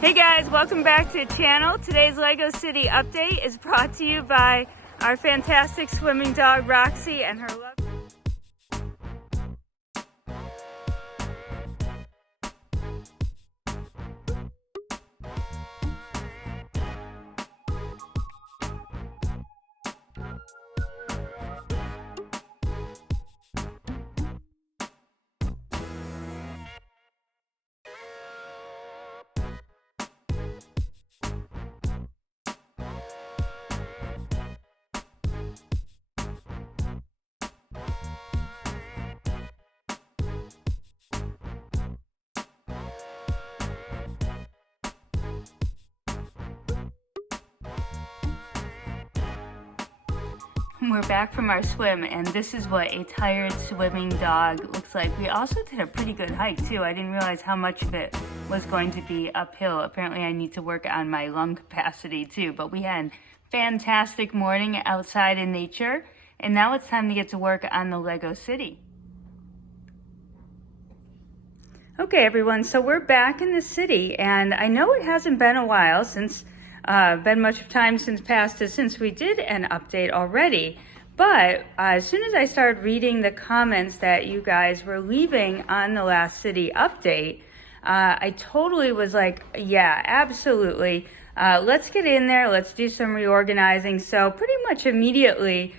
Hey guys, welcome back to the channel. Today's Lego City update is brought to you by our fantastic swimming dog Roxy and her love. We're back from our swim, and this is what a tired swimming dog looks like. We also did a pretty good hike too. I didn't realize how much of it was going to be uphill. Apparently I need to work on my lung capacity too, but we had a fantastic morning outside in nature, and now it's time to get to work on the Lego City. Okay everyone, so we're back in the city, and I know it hasn't been a while since been much time since since we did an update already, but as soon as I started reading the comments that you guys were leaving on the last city update, I totally was like, yeah, absolutely, let's get in there, let's do some reorganizing. So pretty much immediately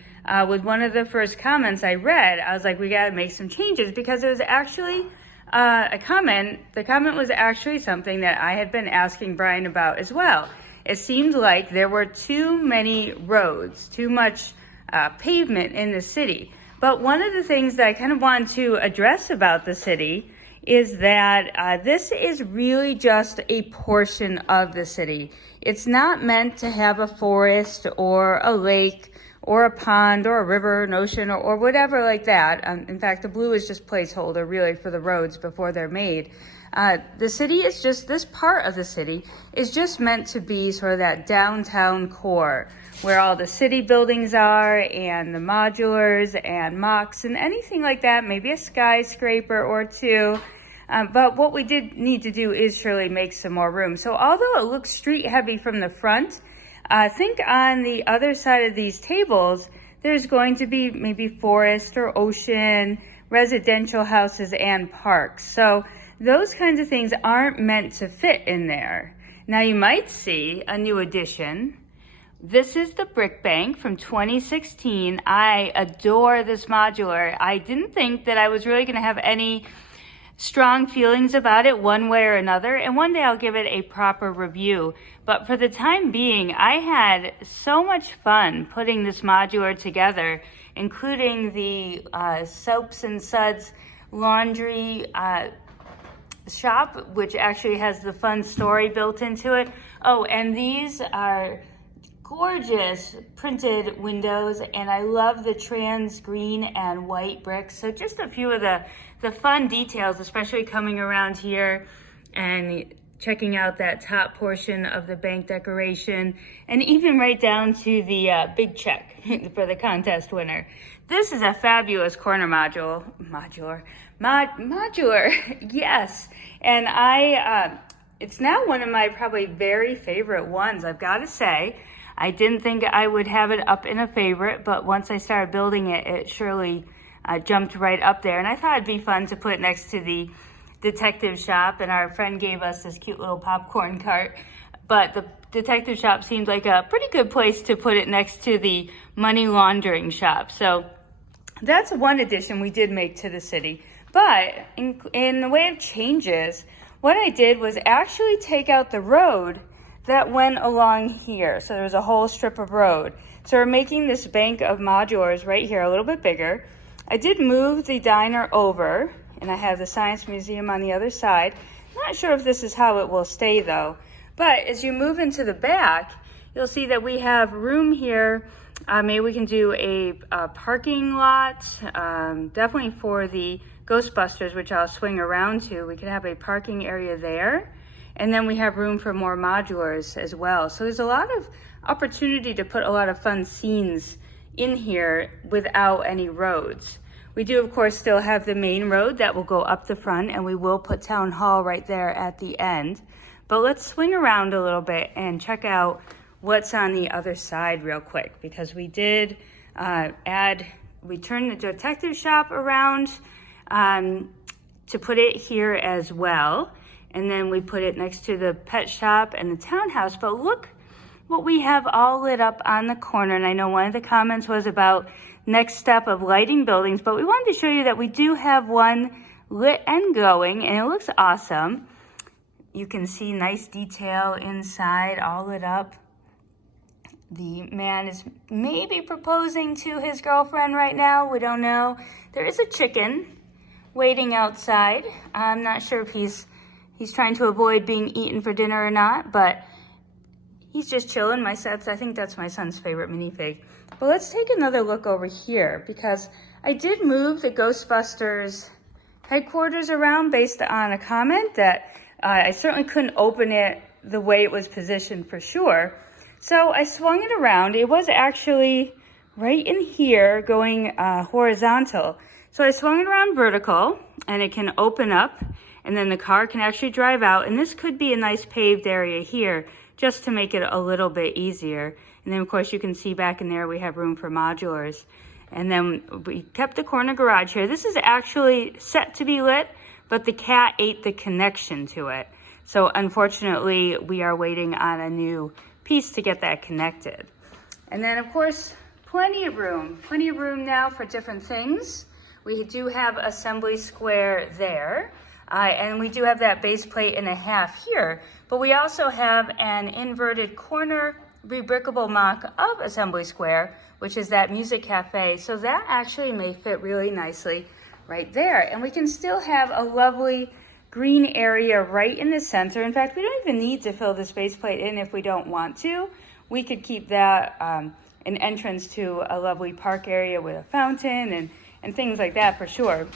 with one of the first comments I read, I was like, we got to make some changes, because it was actually the comment was actually something that I had been asking Brian about as well. It seemed like there were too many roads, too much pavement in the city. But one of the things that I kind of want to address about the city is that this is really just a portion of the city. It's not meant to have a forest or a lake or a pond or a river, an ocean, or whatever like that. In fact, the blue is just placeholder really for the roads before they're made. The city is just, this part of the city is just meant to be sort of that downtown core where all the city buildings are, and the modulars and mocks and anything like that, maybe a skyscraper or two. But what we did need to do is surely make some more room. So although it looks street heavy from the front, I think on the other side of these tables, there's going to be maybe forest or ocean, residential houses, and parks. So those kinds of things aren't meant to fit in there. Now you might see a new addition. This is the brick bank from 2016. I adore this modular. I didn't think that I was really going to have any strong feelings about it one way or another, and one day I'll give it a proper review. But for the time being, I had so much fun putting this modular together, including the Soaps and Suds laundry shop, which actually has the fun story built into it. Oh, and these are gorgeous printed windows, and I love the trans green and white bricks. So just a few of the fun details, especially coming around here and checking out that top portion of the bank decoration, and even right down to the big check for the contest winner. This is a fabulous corner modular, yes. And it's now one of my probably very favorite ones, I've got to say. I didn't think I would have it up in a favorite, but once I started building it, it surely jumped right up there. And I thought it'd be fun to put it next to the detective shop, and our friend gave us this cute little popcorn cart. But the detective shop seemed like a pretty good place to put it next to the money laundering shop. So that's one addition we did make to the city. But in the way of changes, what I did was actually take out the road that went along here. So there's a whole strip of road. So we're making this bank of modulars right here a little bit bigger. I did move the diner over, and I have the Science Museum on the other side. Not sure if this is how it will stay though. But as you move into the back, you'll see that we have room here. Maybe we can do a parking lot, definitely for the Ghostbusters, which I'll swing around to. We could have a parking area there. And then we have room for more modulars as well. So there's a lot of opportunity to put a lot of fun scenes in here without any roads. We do, of course, still have the main road that will go up the front, and we will put Town Hall right there at the end. But let's swing around a little bit and check out what's on the other side real quick, because we did we turned the detective shop around to put it here as well. And then we put it next to the pet shop and the townhouse. But look what we have all lit up on the corner. And I know one of the comments was about next step of lighting buildings, but we wanted to show you that we do have one lit and going, and it looks awesome. You can see nice detail inside, all lit up. The man is maybe proposing to his girlfriend right now. We don't know. There is a chicken waiting outside. I'm not sure if he's trying to avoid being eaten for dinner or not, but he's just chilling. I think that's my son's favorite minifig. But let's take another look over here, because I did move the Ghostbusters headquarters around based on a comment that I certainly couldn't open it the way it was positioned for sure. So I swung it around. It was actually right in here going horizontal. So I swung it around vertical, and it can open up, and then the car can actually drive out. And this could be a nice paved area here just to make it a little bit easier. And then of course you can see back in there we have room for modulars. And then we kept the corner garage here. This is actually set to be lit, but the cat ate the connection to it. So unfortunately, we are waiting on a new piece to get that connected. And then of course, plenty of room now for different things. We do have assembly square there, and we do have that base plate and a half here, but we also have an inverted corner rebrickable mock of assembly square, which is that music cafe. So that actually may fit really nicely right there. And we can still have a lovely green area right in the center. In fact, we don't even need to fill this base plate in if we don't want to. We could keep that an entrance to a lovely park area with a fountain and things like that for sure.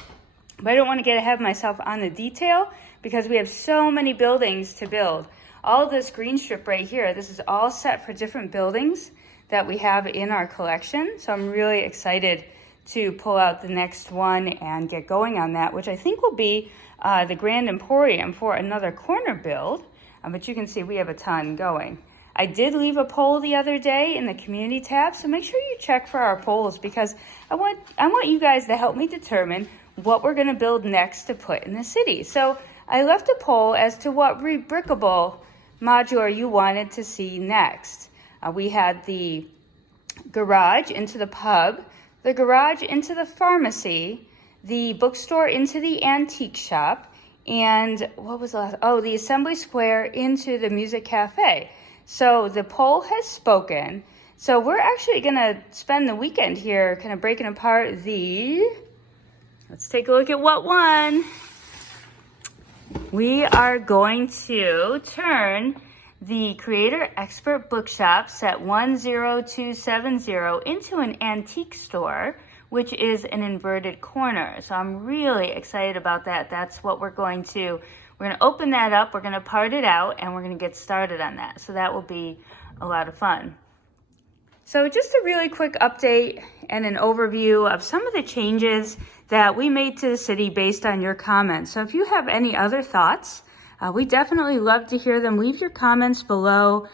But I don't want to get ahead of myself on the detail, because we have so many buildings to build. All this green strip right here, this is all set for different buildings that we have in our collection. So I'm really excited to pull out the next one and get going on that, which I think will be the Grand Emporium for another corner build. But you can see we have a ton going. I did leave a poll the other day in the community tab, so make sure you check for our polls, because I want you guys to help me determine what we're gonna build next to put in the city. So I left a poll as to what rebrickable modular you wanted to see next. We had the garage into the pub, the garage into the pharmacy, the bookstore into the antique shop, and what was the last? Oh, the assembly square into the music cafe. So the poll has spoken. So we're actually gonna spend the weekend here kind of breaking apart let's take a look at what won. We are going to turn the Creator Expert Bookshop set 10270 into an antique store, which is an inverted corner. So I'm really excited about that. That's what we're going to open that up, we're gonna part it out, and we're gonna get started on that. So that will be a lot of fun. So just a really quick update and an overview of some of the changes that we made to the city based on your comments. So if you have any other thoughts, we definitely love to hear them. Leave your comments below,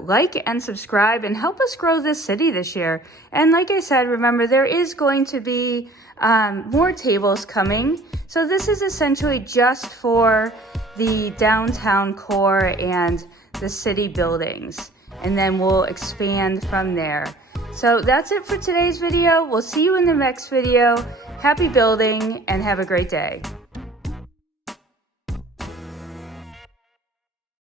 like and subscribe, and help us grow this city this year. And like I said, remember, there is going to be more tables coming. So this is essentially just for the downtown core and the city buildings. And then we'll expand from there. So that's it for today's video. We'll see you in the next video. Happy building and have a great day.